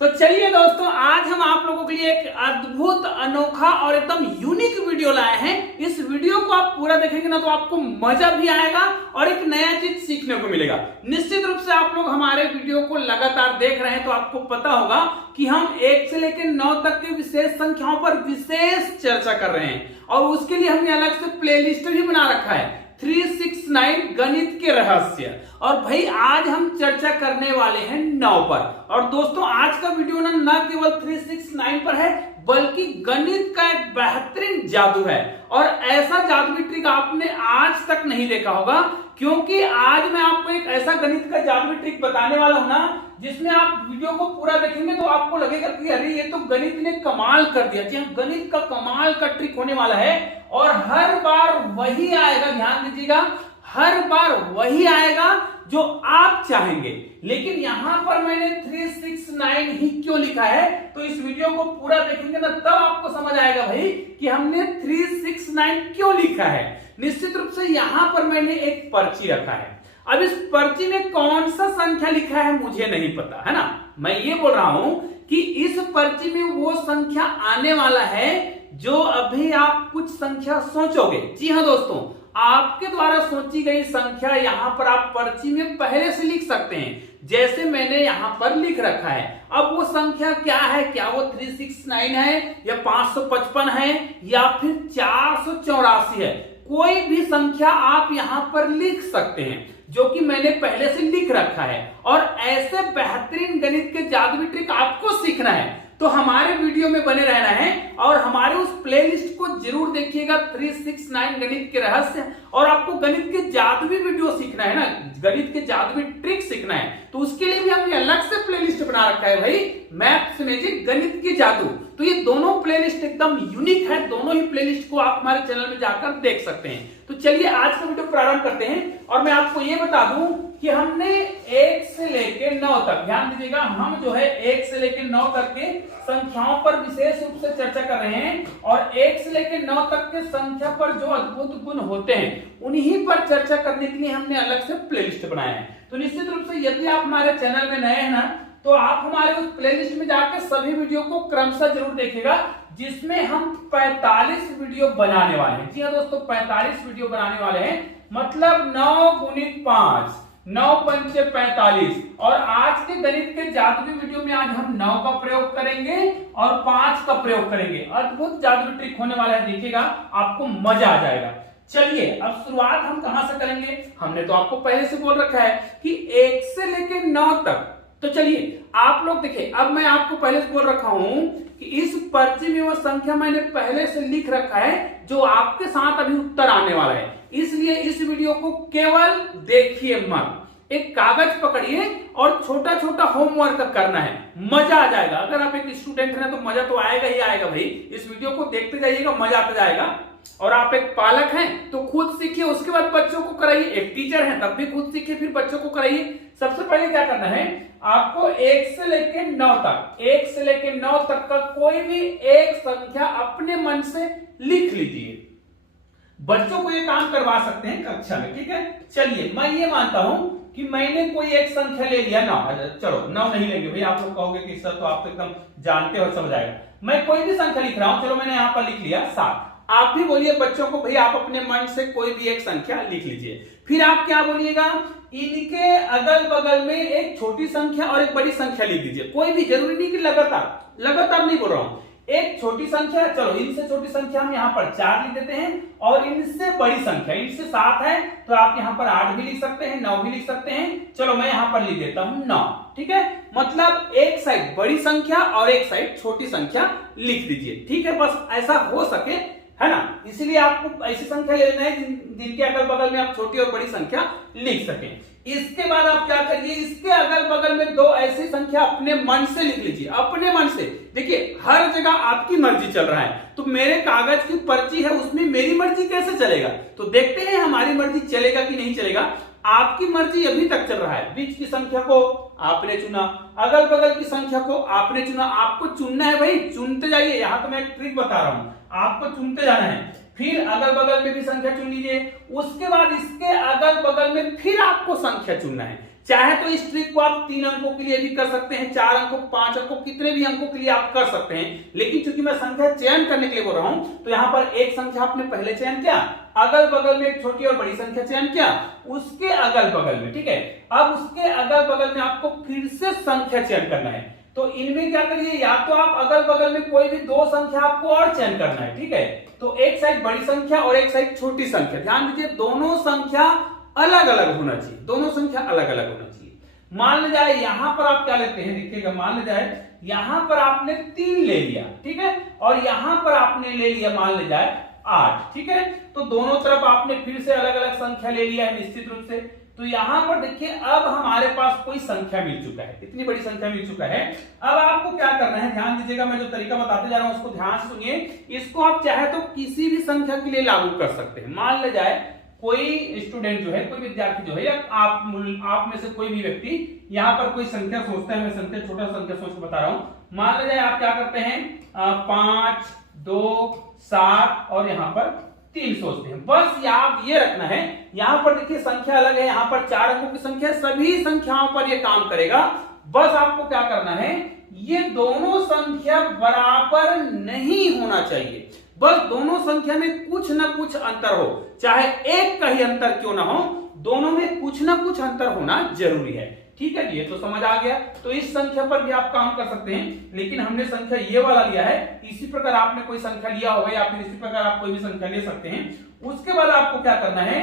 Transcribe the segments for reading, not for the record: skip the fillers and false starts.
तो चलिए दोस्तों, आज हम आप लोगों के लिए एक अद्भुत, अनोखा और एकदम यूनिक वीडियो लाए हैं। इस वीडियो को आप पूरा देखेंगे ना तो आपको मजा भी आएगा और एक नया चीज सीखने को मिलेगा। निश्चित रूप से आप लोग हमारे वीडियो को लगातार देख रहे हैं तो आपको पता होगा कि हम 1 से लेकर 9 तक की विशेष संख्याओं पर विशेष चर्चा कर रहे हैं और उसके लिए हमने अलग से प्लेलिस्ट भी बना रखा है 369 गणित के रहस्य। और भाई आज हम चर्चा करने वाले हैं 9 पर। और दोस्तों आज का वीडियो ना केवल 369 पर है बल्कि गणित का एक बेहतरीन जादू है। और ऐसा जादुई ट्रिक आपने आज तक नहीं देखा होगा, क्योंकि आज मैं आपको एक ऐसा गणित का जादुई ट्रिक बताने वाला हूं ना जिसमें आप वीडियो को पूरा देखेंगे तो आपको लगेगा कि अरे ये तो गणित ने कमाल कर दिया। जी हाँ, गणित का कमाल का ट्रिक होने वाला है और हर बार वही आएगा। ध्यान दीजिएगा, हर बार वही आएगा जो आप चाहेंगे। लेकिन यहां पर मैंने 369 ही क्यों लिखा है, तो इस वीडियो को पूरा देखेंगे ना तब आपको समझ आएगा भाई कि हमने 369 क्यों लिखा है। निश्चित रूप से यहां पर मैंने एक पर्ची रखा है। अब इस पर्ची में कौन सा संख्या लिखा है मुझे नहीं पता, है ना। मैं ये बोल रहा हूं कि इस पर्ची में वो संख्या आने वाला है जो अभी आप कुछ संख्या सोचोगे। जी हाँ दोस्तों, आपके द्वारा सोची गई संख्या यहां पर आप पर्ची में पहले से लिख सकते हैं, जैसे मैंने यहां पर लिख रखा है। अब वो संख्या क्या है, क्या वो 369 है या 555 है या फिर 484 है, कोई भी संख्या आप यहां पर लिख सकते हैं जो कि मैंने पहले से लिख रखा है। और ऐसे बेहतरीन गणित के जादुई ट्रिक आपको सीखना है तो हमारे वीडियो में बने रहना है और हमारे उस प्लेलिस्ट को जरूर देखिएगा 369 गणित के रहस्य। और आपको गणित के जादुई वीडियो सीखना है ना, गणित के जादुई ट्रिक सीखना है तो उसके लिए भी हमने अलग से प्लेलिस्ट बना रखा है भाई, मैथ्स मैजिक गणित की जादू। तो ये दोनों प्लेलिस्ट एकदम यूनिक है, दोनों ही प्लेलिस्ट को आप हमारे चैनल में जाकर देख सकते हैं। तो चलिए आज का वीडियो प्रारंभ करते हैं। और मैं आपको ये बता दूं कि हमने 1 से लेकर 9 तक, ध्यान दीजिएगा, हम जो है 1 से लेकर 9 तक के संख्याओं पर विशेष रूप से चर्चा कर रहे हैं। और 1 से लेकर 9 तक के संख्या पर जो अद्भुत गुण होते हैं उन्हीं पर चर्चा करने के लिए हमने अलग से प्लेलिस्ट बनाया है। तो निश्चित रूप से यदि आप हमारे चैनल में नए हैं ना तो आप हमारे उस प्लेलिस्ट में जाकर सभी वीडियो को क्रमशः जरूर देखिएगा, जिसमें हम 45 वीडियो बनाने वाले हैं। जी हाँ दोस्तों, 45 वीडियो बनाने वाले हैं, मतलब 9 गुणित 5, 9 पंचे 45। और आज के गणित के जादुई वीडियो में आज हम 9 का प्रयोग करेंगे और 5 का प्रयोग करेंगे। अद्भुत जादुई ट्रिक होने वाला है, देखिएगा आपको मजा आ जाएगा। चलिए अब शुरुआत हम कहां से करेंगे, हमने तो आपको पहले से बोल रखा है कि 1 से लेकर 9 तक। तो चलिए आप लोग देखिए, अब मैं आपको पहले से बोल रखा हूं कि इस पर्ची में वो संख्या मैंने पहले से लिख रखा है जो आपके साथ अभी उत्तर आने वाला है। इसलिए इस वीडियो को केवल देखिए मत, एक कागज पकड़िए और छोटा छोटा होमवर्क करना है, मजा आ जाएगा। अगर आप एक स्टूडेंट हैं तो मजा तो आएगा ही आएगा भाई। इस वीडियो को देखते जाइएगा, मजा आता जाएगा। और आप एक पालक हैं तो खुद सीखिए, उसके बाद बच्चों को कराइए। एक टीचर हैं तब भी खुद सीखिए, फिर बच्चों को कराइए। सबसे पहले क्या करना है, आपको 1 से लेकर 9 तक, 1 से लेकर 9 तक का कोई भी एक संख्या अपने मन से लिख लीजिए। बच्चों को ये काम करवा सकते हैं कक्षा में, ठीक है। चलिए मैं ये मानता हूं कि मैंने कोई एक संख्या ले लिया 9। चलो 9 नहीं लेंगे भाई, आप लोग कहोगे कि सर तो आप तो एकदम जानते हो, समझ आएगा। मैं कोई भी संख्या लिख रहा हूं, चलो मैंने यहां पर लिख लिया 7। आप भी बोलिए बच्चों को, भाई आप अपने मन से कोई भी एक संख्या लिख लीजिए। फिर आप क्या बोलिएगा, इनके अगल बगल में एक छोटी संख्या और एक बड़ी संख्या लिख दीजिए। कोई भी, जरूरी नहीं कि लगातार नहीं बोल रहा हूं, एक छोटी संख्या। चलो इनसे छोटी संख्या हम यहाँ पर 4 लिख देते हैं और इनसे बड़ी संख्या, इनसे 7 है तो आप यहाँ पर 8 भी लिख सकते हैं, 9 भी लिख सकते हैं। चलो मैं यहाँ पर लिख देता हूं 9, ठीक है। मतलब एक साइड बड़ी संख्या और एक साइड छोटी संख्या लिख दीजिए, ठीक है। बस ऐसा हो सके, है ना, इसीलिए आपको ऐसी संख्या ले लेना है जिनके अगल बगल में आप छोटी और बड़ी संख्या लिख सकें। इसके बाद आप क्या करिए, इसके अगल बगल में 2 ऐसी संख्या अपने मन से लिख लीजिए, अपने मन से। देखिए हर जगह आपकी मर्जी चल रहा है, तो मेरे कागज की पर्ची है उसमें मेरी मर्जी कैसे चलेगा, तो देखते हैं हमारी मर्जी चलेगा कि नहीं चलेगा। आपकी मर्जी अभी तक चल रहा है, बीच की संख्या को आपने चुना, अगल बगल की संख्या को आपने चुना। आपको चुनना है भाई, चुनते जाइए। यहां तो मैं एक ट्रिक बता रहा हूं, आपको चुनते जाना है। फिर अगल बगल में भी संख्या चुन लीजिए, उसके बाद इसके अगल बगल में फिर आपको संख्या चुनना है। चाहे तो इस ट्रिक को आप 3 अंकों के लिए भी कर सकते हैं, 4 अंकों, 5 अंकों, कितने भी अंकों के लिए आप कर सकते हैं। लेकिन चूंकि मैं संख्या चयन करने के लिए बोल रहा हूं, तो यहां पर एक संख्या आपने पहले चयन किया, अगल बगल में एक छोटी और बड़ी संख्या चयन किया, उसके अगल बगल में, ठीक है, अब उसके अगल बगल में आपको फिर से संख्या चयन करना है। तो इनमें क्या करिए, या तो आप अगल बगल में कोई भी 2 संख्या आपको और चयन करना है, ठीक है। तो एक साइड बड़ी संख्या और एक साइड छोटी संख्या, ध्यान दीजिए दोनों संख्या अलग अलग होना चाहिए, दोनों संख्या अलग अलग होना चाहिए। मान ले जाए यहां पर आप क्या लेते हैं, देखिएगा, मान ले जाए यहां पर आपने 3 ले लिया, ठीक है, और यहां पर आपने ले लिया मान ले जाए 8, ठीक है। तो दोनों तरफ आपने फिर से अलग अलग संख्या ले लिया है निश्चित रूप से। तो यहां पर देखिए अब हमारे पास कोई संख्या मिल चुका है, इतनी बड़ी संख्या मिल चुका है। अब आपको क्या करना है, ध्यान दीजिएगा, मैं जो तरीका बताते जा रहा हूं उसको ध्यान से सुनिए। इसको आप चाहे तो किसी भी संख्या के लिए लागू कर सकते हैं। मान ले जाए कोई स्टूडेंट जो है, कोई विद्यार्थी जो है, या आप में से कोई भी व्यक्ति यहाँ पर कोई संख्या सोचता है, मैं संख्या छोटा संख्या सोच के बता रहा हूं। मान ले जाए आप क्या करते हैं, 5, 2, 7 और यहाँ पर 3 सोचते हैं। बस आप ये रखना है, यहाँ पर देखिए संख्या अलग है, यहाँ पर 4 अंकों की संख्या, सभी संख्याओं पर ये काम करेगा। बस आपको क्या करना है, ये दोनों संख्या बराबर नहीं होना चाहिए, बस दोनों संख्या में कुछ ना कुछ अंतर हो, चाहे एक का ही अंतर क्यों ना हो, दोनों में कुछ ना कुछ अंतर होना जरूरी है, ठीक है। ये तो समझ आ गया। तो इस संख्या पर भी आप काम कर सकते हैं, लेकिन हमने संख्या ये वाला लिया है। इसी प्रकार आपने कोई संख्या लिया होगा या फिर इसी प्रकार आप कोई भी संख्या ले सकते हैं। उसके बाद आपको क्या करना है,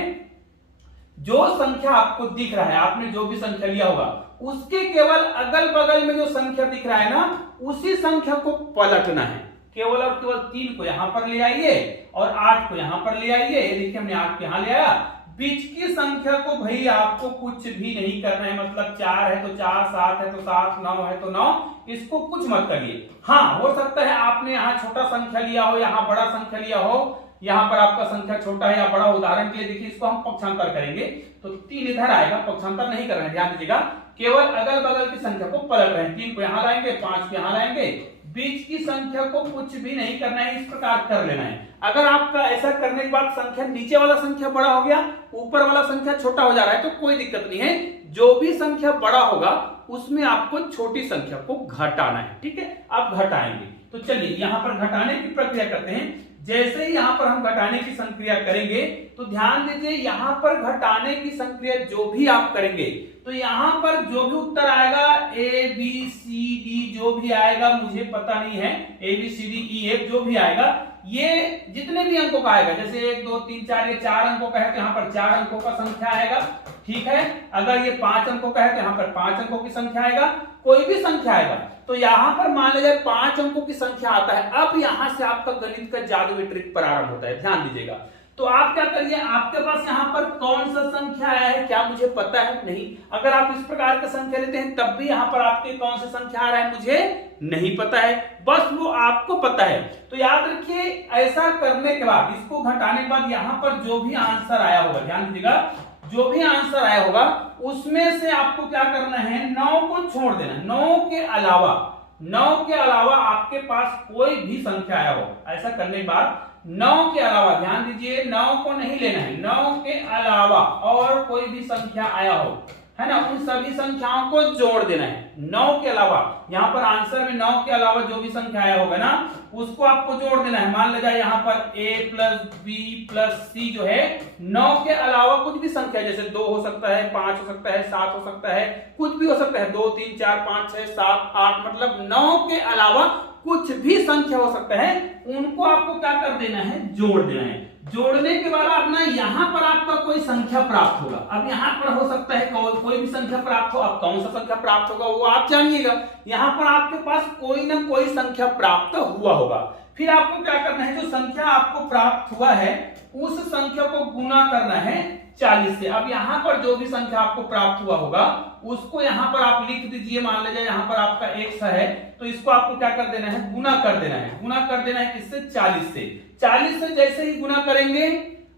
जो संख्या आपको दिख रहा है, आपने जो भी संख्या लिया होगा उसके केवल अगल बगल में जो संख्या दिख रहा है ना, उसी संख्या को पलटना है। केवल और केवल 3 को यहां पर ले आइए और 8 को यहां पर ले आइए। देखिए हमने 8 को यहां ले आया। बीच की संख्या को भाई आपको कुछ भी नहीं करना है, मतलब 4 है तो 4, 7 है तो 7, 9 है तो 9, इसको कुछ मत करिए। हाँ, हो सकता है आपने यहाँ छोटा संख्या लिया हो, यहाँ बड़ा संख्या लिया हो, यहाँ पर आपका संख्या छोटा है या बड़ा। उदाहरण के लिए देखिए, इसको हम पक्षांतर करेंगे तो 3 इधर आएगा, पक्षांतर नहीं करना है, ध्यान दीजिएगा, केवल अगल बगल की संख्या को पलट रहे हैं। 3 को यहां लाएंगे, 5 को यहां लाएंगे, बीच की संख्या को कुछ भी नहीं करना है, इस प्रकार कर लेना है। अगर आपका ऐसा करने के बाद संख्या, नीचे वाला संख्या बड़ा हो गया, ऊपर वाला संख्या छोटा हो जा रहा है, तो कोई दिक्कत नहीं है। जो भी संख्या बड़ा होगा उसमें आपको छोटी संख्या को घटाना है, ठीक है। आप घटाएंगे तो चलिए यहां पर घटाने की प्रक्रिया करते हैं। जैसे ही यहां पर हम घटाने की संक्रिया करेंगे तो ध्यान दीजिए, यहां पर घटाने की संक्रिया जो भी आप करेंगे तो यहां पर जो भी उत्तर आएगा, ए बी सी डी जो भी आएगा, मुझे पता नहीं है, A B C D E F जो भी आएगा, ये जितने भी अंकों का आएगा, जैसे 1 2 3 4, ये 4 अंकों का है तो यहाँ पर 4 अंकों का संख्या आएगा, ठीक है। अगर ये 5 अंकों का है तो यहाँ पर 5 अंकों की संख्या आएगा, कोई भी संख्या आएगा। तो यहां पर मान लीजिए 5 अंकों की संख्या आता है। अब यहां से आपका गणित का जादुई ट्रिक प्रारंभ होता है, ध्यान दीजिएगा। तो आप क्या करिए, आपके पास यहाँ पर कौन सा संख्या आया है क्या मुझे पता है नहीं। अगर आप इस प्रकार की संख्या लेते हैं तब भी यहाँ पर आपके कौन सा संख्या आ रहा है मुझे नहीं पता है, बस वो आपको पता है। तो याद रखिए, ऐसा करने के बाद, इसको घटाने के बाद यहाँ पर जो भी आंसर आया होगा, ध्यान दीजिएगा, जो भी आंसर आया होगा उसमें से आपको क्या करना है, 9 को छोड़ देना। 9 के अलावा आपके पास कोई भी संख्या आया हो, ऐसा करने के बाद 9 के अलावा, ध्यान दीजिए, 9 को नहीं लेना है, 9 के अलावा और कोई भी संख्या आया हो, है ना, उन सभी संख्याओं को जोड़ देना है। 9 के अलावा, यहाँ पर आंसर में 9 के अलावा जो भी संख्या आया होगा ना, उसको आपको जोड़ देना है। मान लीजिए यहाँ पर a plus b plus c जो है, 9 के अलावा कुछ भी संख्या, जैसे 2 हो सकता है, 5 हो सकता है, 7 हो सकता है, कुछ भी हो सकता है, 2 3 4 5 6 7 8, मतलब 9 के अलावा कुछ भी संख्या हो सकता है, उनको आपको क्या कर देना है, जोड़ देना है। जोड़ने के बाद अपना यहाँ पर आपका कोई संख्या प्राप्त होगा। अब यहाँ पर हो सकता है कोई भी संख्या प्राप्त हो, अब कौन सा संख्या प्राप्त होगा वो आप जानिएगा। यहाँ पर आपके पास कोई ना कोई संख्या प्राप्त हुआ होगा। फिर आपको क्या करना है, जो संख्या आपको प्राप्त हुआ है उस संख्या को गुना करना है 40 से। अब यहाँ पर जो भी संख्या आपको प्राप्त हुआ होगा उसको यहाँ पर आप लिख दीजिए। मान लीजिए यहाँ पर आपका x है, तो इसको आपको क्या कर देना है, गुना कर देना है। गुना कर देना है किससे, 40 से। 40 से जैसे ही गुना करेंगे,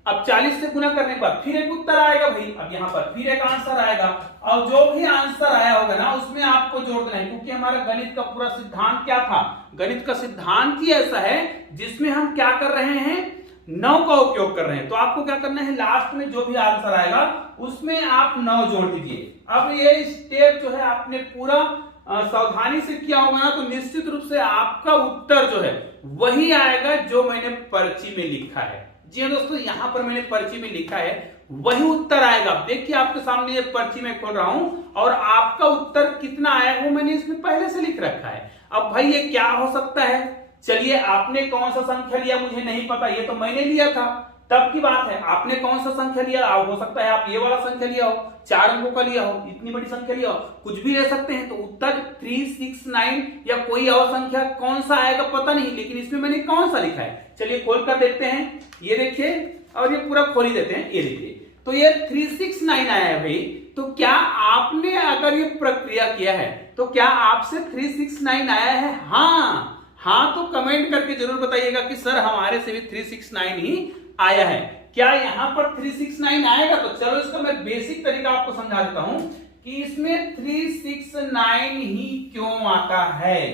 अब 40 से गुना करने के बाद फिर एक उत्तर आएगा भाई, अब यहाँ पर फिर एक आंसर आएगा, और जो भी आंसर आया होगा ना उसमें आपको जोड़ देना है। क्योंकि हमारा गणित का पूरा सिद्धांत क्या था, गणित का सिद्धांत ही ऐसा है जिसमें हम क्या कर रहे हैं, 9 का उपयोग कर रहे हैं। तो आपको क्या करना है, लास्ट में जो भी आंसर आएगा उसमें आप 9 जोड़ दीजिए। अब ये स्टेप जो है आपने पूरा सावधानी से किया होगा ना, तो निश्चित रूप से आपका उत्तर जो है वही आएगा जो मैंने पर्ची में लिखा है। जी हाँ दोस्तों, यहां पर मैंने पर्ची में लिखा है वही उत्तर आएगा। देखिए आपके सामने ये पर्ची में खोल रहा हूं और आपका उत्तर कितना आया वो मैंने इसमें पहले से लिख रखा है। अब भाई ये क्या हो सकता है, चलिए आपने कौन सा संख्या लिया मुझे नहीं पता, ये तो मैंने लिया था तब की बात है। आपने कौन सा संख्या लिया, हो सकता है आप ये वाला संख्या लिया हो, 4 अंकों का लिया हो, इतनी बड़ी संख्या लिया हो, कुछ भी ले सकते हैं। तो उत्तर 369 या कोई और संख्या कौन सा आएगा पता नहीं, लेकिन इसमें मैंने कौन सा लिखा है चलिए खोल कर देखते हैं। ये देखिए, और ये पूरा खोल ही देते हैं। ये देखिए, तो ये 369 आया है भाई। तो क्या आपने अगर ये प्रक्रिया किया है तो क्या आपसे 369 आया है? हाँ तो कमेंट करके जरूर बताइएगा कि सर हमारे से भी 369 ही आया है। क्या यहां पर 369 आएगा? तो चलो इसका मैं बेसिक तरीका आपको समझा देता हूं कि इसमें 369 ही क्यों आता है।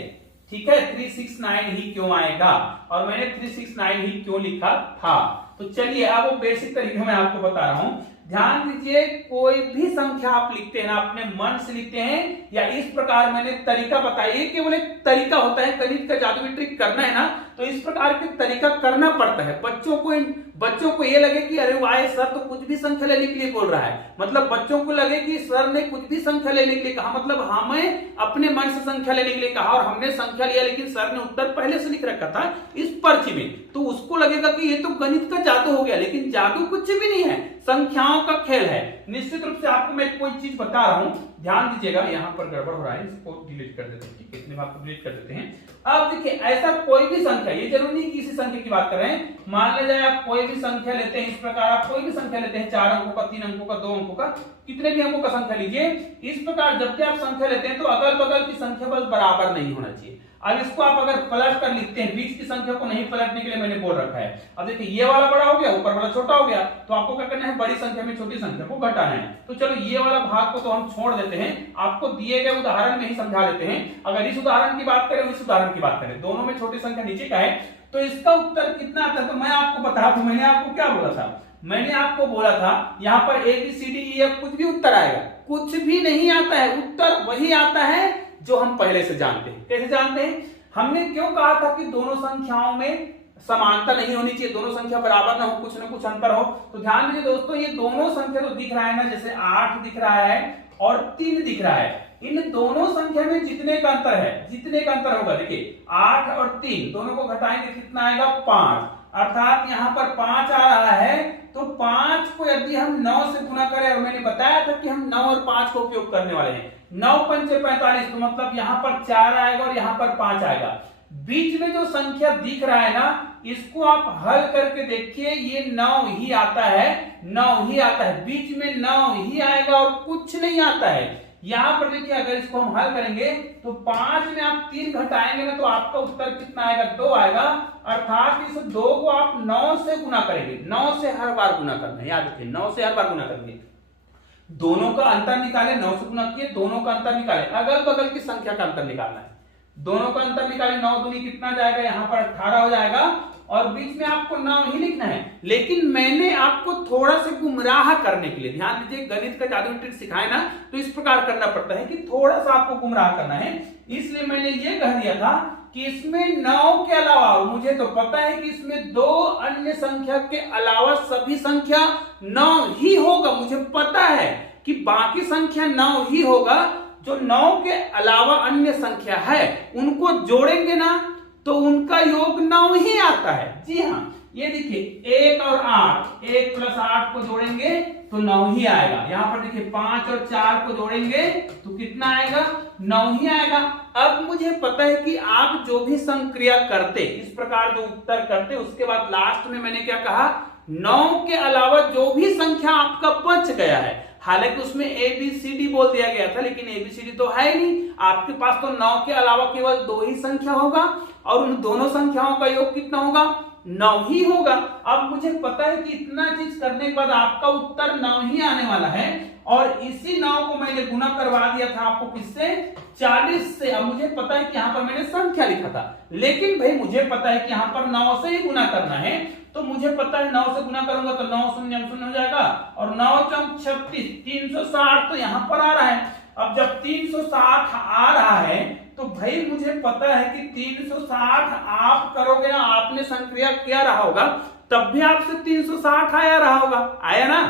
ठीक है, 369 ही क्यों आएगा और मैंने 369 ही क्यों लिखा था। तो चलिए अब वो बेसिक तरीका मैं आपको बता रहा हूं। ध्यान दीजिए, कोई भी संख्या आप लिखते हैं ना अपने मन से लिखते हैं या इस प्रकार मैंने तरीका बताइए, केवल एक तरीका होता है, गणित का जादुई ट्रिक करना है ना तो इस प्रकार के तरीका करना पड़ता है। बच्चों को ये लगे कि अरे वाह सर तो कुछ भी संख्या लेने के लिए बोल रहा है, मतलब बच्चों को लगे कि सर ने कुछ भी संख्या लेने के लिए कहा, मतलब हमें अपने मन से संख्या लेने के लिए कहा और हमने संख्या लिया, लेकिन सर ने उत्तर पहले से लिख रखा था इस पर्ची में, तो उसको लगेगा कि ये तो गणित का जादू हो गया, लेकिन जादू कुछ भी नहीं है, संख्याओं का खेल है। निश्चित रूप से आपको मैं कोई चीज बता रहा हूं, ध्यान दीजिएगा। यहां पर गड़बड़ हो रहा है, इसको डिलीट कर देते हैं। ठीक है, इतने बात को डिलीट कर देते हैं। अब देखिए, ऐसा कोई भी संख्या, ये जरूरी नहीं कि इसी संख्या की बात कर रहे हैं, मान ले जाए आप कोई भी संख्या लेते हैं, इस प्रकार आप कोई भी संख्या लेते हैं, 4 अंकों का, 3 अंकों का, 2 अंकों का, कितने भी अंकों का संख्या लीजिए। इस प्रकार जब भी आप संख्या लेते हैं तो अगल बगल की संख्या बस बराबर नहीं होना चाहिए। अब इसको आप अगर पलट कर लिखते हैं, बीच की संख्या को नहीं पलटने के लिए मैंने बोल रखा है। अब देखिए, ये वाला बड़ा हो गया, ऊपर वाला छोटा हो गया, तो आपको क्या करना है, बड़ी संख्या में छोटी संख्या को घटाना है। तो चलो ये वाला भाग को तो हम छोड़ देते हैं, आपको दिए गए उदाहरण में ही समझा देते हैं। अगर इस उदाहरण की बात करें, इस उदाहरण की बात करें, दोनों में छोटी संख्या नीचे का है, तो इसका उत्तर कितना आता है? तो मैं आपको बता दूं, मैंने आपको क्या बोला था, मैंने आपको बोला था यहाँ पर ABCDEF कुछ भी उत्तर आएगा, कुछ भी नहीं आता है, उत्तर वही आता है जो हम पहले से जानते हैं। कैसे जानते हैं? हमने क्यों कहा था कि दोनों संख्याओं में समानता नहीं होनी चाहिए, दोनों संख्या बराबर ना हो, कुछ ना कुछ अंतर हो। तो ध्यान दीजिए दोस्तों, ये दोनों संख्या तो दिख रहा है ना, जैसे 8 दिख रहा है और 3 दिख रहा है, इन दोनों संख्या में जितने का अंतर है, जितने का अंतर होगा, देखिए 8 और 3 दोनों को घटाएंगे कितना आएगा? 5, अर्थात यहाँ पर 5 आ रहा है। तो 5 को यदि हम 9 से गुना करें, और मैंने बताया था कि हम 9 और 5 का उपयोग करने वाले हैं, 9 पंचे 45, तो मतलब यहाँ पर 4 आएगा और यहाँ पर 5 आएगा। बीच में जो संख्या दिख रहा है ना, इसको आप हल करके देखिए, ये 9 ही आता है, 9 ही आता है, बीच में 9 ही आएगा और कुछ नहीं आता है। यहां पर देखिए, अगर इसको हम हल करेंगे तो 5 में आप 3 घटाएंगे ना, तो आपका उत्तर कितना आएगा? 2 आएगा, अर्थात इस 2 को आप 9 से गुना करेंगे, 9 से हर बार गुना करना है, याद रखिए 9 से हर बार गुना करेंगे। दोनों का अंतर निकाले, 9 से गुना किए, दोनों का अंतर निकाले, अगल बगल की संख्या का अंतर निकालना है, दोनों का अंतर निकाले, 9 दूनी कितना जाएगा? यहाँ पर 18 हो जाएगा और बीच में आपको 9 ही लिखना है। लेकिन मैंने आपको थोड़ा सा गुमराह करने के लिए, ध्यान दीजिए, गणित का जादुई ट्रिक सिखाए ना तो इस प्रकार करना पड़ता है कि थोड़ा सा आपको गुमराह करना है, इसलिए मैंने ये कह दिया था कि इसमें 9 के अलावा, मुझे तो पता है कि इसमें 2 अन्य संख्या के अलावा सभी संख्या 9 ही होगा, मुझे पता है कि बाकी संख्या 9 ही होगा। जो 9 के अलावा अन्य संख्या है उनको जोड़ेंगे ना तो उनका योग 9 ही आता है। जी हाँ, ये देखिए 1 और 8, 1 + 8 को जोड़ेंगे तो 9 ही आएगा। यहां पर देखिए 5 और 4 को जोड़ेंगे तो कितना आएगा? 9 ही आएगा। अब मुझे पता है कि आप जो भी संक्रिया करते, इस प्रकार जो उत्तर करते, उसके बाद लास्ट में मैंने क्या कहा, 9 के अलावा जो भी संख्या आपका बच गया है, हालांकि उसमें ABCD बोल दिया गया था, लेकिन ABCD तो है नहीं, आपके पास तो 9 के अलावा केवल 2 ही संख्या होगा और उन दोनों संख्याओं का योग कितना होगा? 9 ही होगा। अब मुझे पता है कि इतना चीज करने के बाद आपका उत्तर 9 ही आने वाला है और इसी 9 को मैंने गुना करवा दिया था आपको किससे, 40 से। अब मुझे पता है कि यहाँ पर मैंने संख्या लिखा था, लेकिन भाई मुझे पता है कि यहाँ पर 9 से ही गुना करना है, तो मुझे पता है 9 से गुना करूंगा तो 9 शून्य शून्य हो जाएगा और 9 चौक 36, 360 तो यहाँ पर आ रहा है। अब जब 360 आ रहा है तो भाई मुझे पता है कि 360 आप करोगे ना, आपने संक्रिया किया रहा होगा, तब भी आपसे 360 आया रहा होगा, आया ना।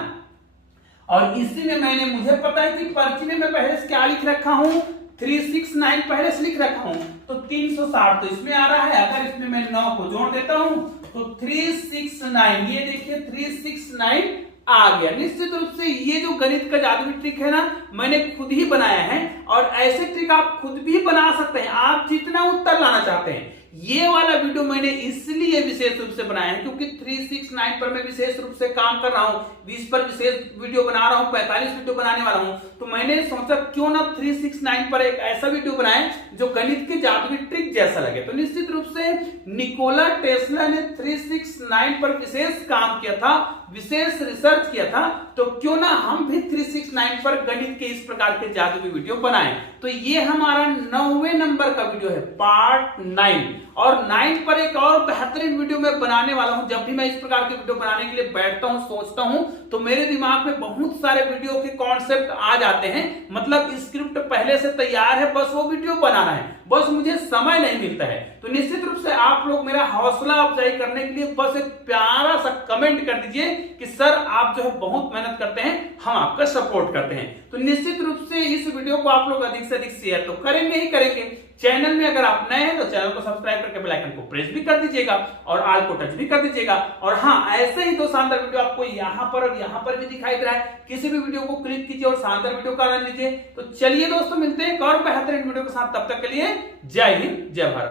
और इसी में मैंने, मुझे पता है कि पर्ची में मैं पहले से क्या लिख रखा हूं, 369 पहले से लिख रखा हूं, तो 360 तो इसमें आ रहा है। अगर इसमें मैं 9 को जोड़ देता हूं तो 369, ये देखिए 369 आ गया। निश्चित रूप से ये जो गणित का जादुई ट्रिक है ना, मैंने खुद ही बनाया है और ऐसे ट्रिक आप खुद भी बना सकते हैं, आप जितना उत्तर लाना चाहते हैं। ये वाला वीडियो मैंने इसलिए विशेष रूप से बनाया है क्योंकि 369 पर मैं विशेष रूप से काम कर रहा हूं, 20 पर विशेष वीडियो बना रहा हूं, 45 वीडियो बनाने वाला हूं, तो मैंने सोचा क्यों ना 369 पर एक ऐसा वीडियो बनाएं जो गणित के जादुई ट्रिक जैसा लगे। तो निश्चित रूप से निकोला टेस्ला ने 369 पर विशेष काम किया था, विशेष रिसर्च किया था, तो क्यों ना हम भी 369 पर गणित के इस प्रकार के जादुई वीडियो बनाएं। तो ये हमारा 9वें नंबर का वीडियो है, पार्ट 9। और 9 पर एक और बेहतरीन वीडियो मैं बनाने वाला हूं। जब भी मैं इस प्रकार के वीडियो बनाने के लिए बैठता हूं, सोचता हूं, तो मेरे दिमाग में बहुत सारे वीडियो के कॉन्सेप्ट आ जाते हैं, मतलब स्क्रिप्ट पहले से तैयार है, बस वो वीडियो बनाना है, बस मुझे समय नहीं मिलता है। तो निश्चित रूप से आप लोग मेरा हौसला अफजाई करने के लिए बस एक प्यारा सा कमेंट कर दीजिए कि सर आप जो है बहुत मेहनत करते हैं, हम आपका सपोर्ट करते हैं। तो निश्चित रूप से इस वीडियो को आप लोग अधिक से अधिक शेयर तो करेंगे ही करेंगे। चैनल में अगर आप नए हैं तो चैनल को सब्सक्राइब करके बेल आइकन को प्रेस भी कर दीजिएगा और ऑल को टच भी कर दीजिएगा। और हाँ, ऐसे ही 2 शानदार वीडियो आपको यहाँ पर और यहाँ पर भी दिखाई दे रहा है, किसी भी वीडियो को क्लिक कीजिए और शानदार वीडियो का आनंद लीजिए। तो चलिए दोस्तों, मिलते हैं एक और बेहतरीन वीडियो के साथ, तब तक के लिए जय हिंद, जय भारत।